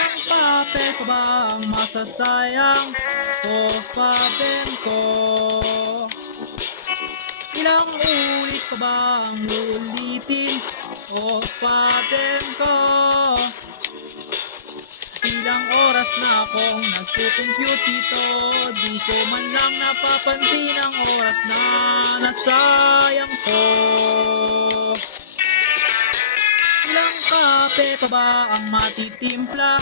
Ilang papel pa ba ang masasayang o paben ko? Ilang ulit pa ba ang uulitin o paben ko? Ilang oras na akong nagkukumpute dito, di ko man lang napapansin ang oras na nasayang ko. Ilang kape pa ba ang matitimpla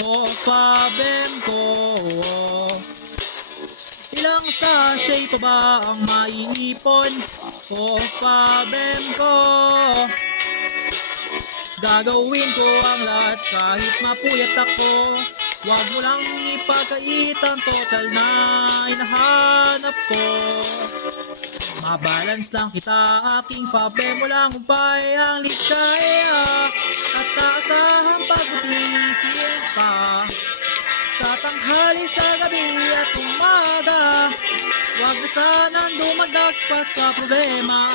o paben ko? Ilang sachet pa ba ang maiipon o paben ko? Gagawin ko ang lahat kahit mapuyat ako. Huwag mo lang ipagkait ang total na hinahanap ko. Mabalance lang kita, aking pabe mo lang umpay ang likaya. At taasahang pagbutihin pa sa tanghali, sa gabi at umaga. Huwag na sanang dumagdag pa sa problema,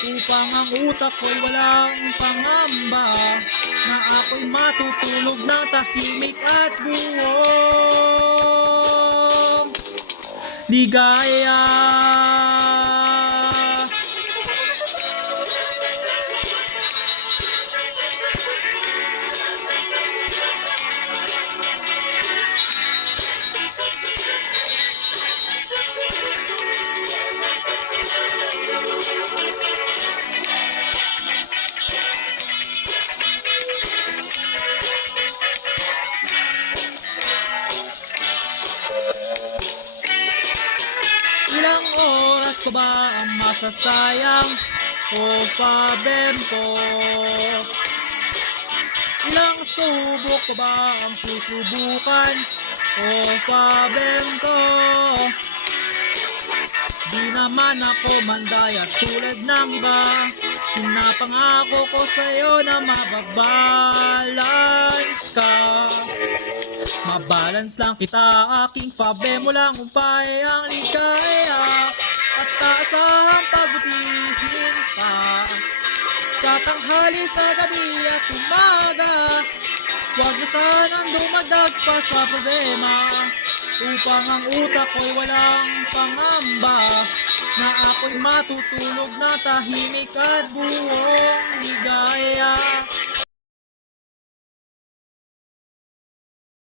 upang ang utak ko'y walang pangamba, na ako'y matutulog ng tahimik at buong ligaya. Ilang oras ko ba ang masasayang o paben ko? Ilang subok ko ba ang susubukan o paben ko? Di naman ako mandaya tulad ng iba. Pinapangako ko sa'yo na mababalance ka. Mabalance lang kita, aking pabe mo lang umpay ang ligaya. At taasahang pagbutihin pa sa tanghali, sa gabi at umaga. Huwag na sanang dumagdag pa sa problema, upang ang utak ko'y walang pangamba, na ako'y matutulog na tahimik at buong ligaya.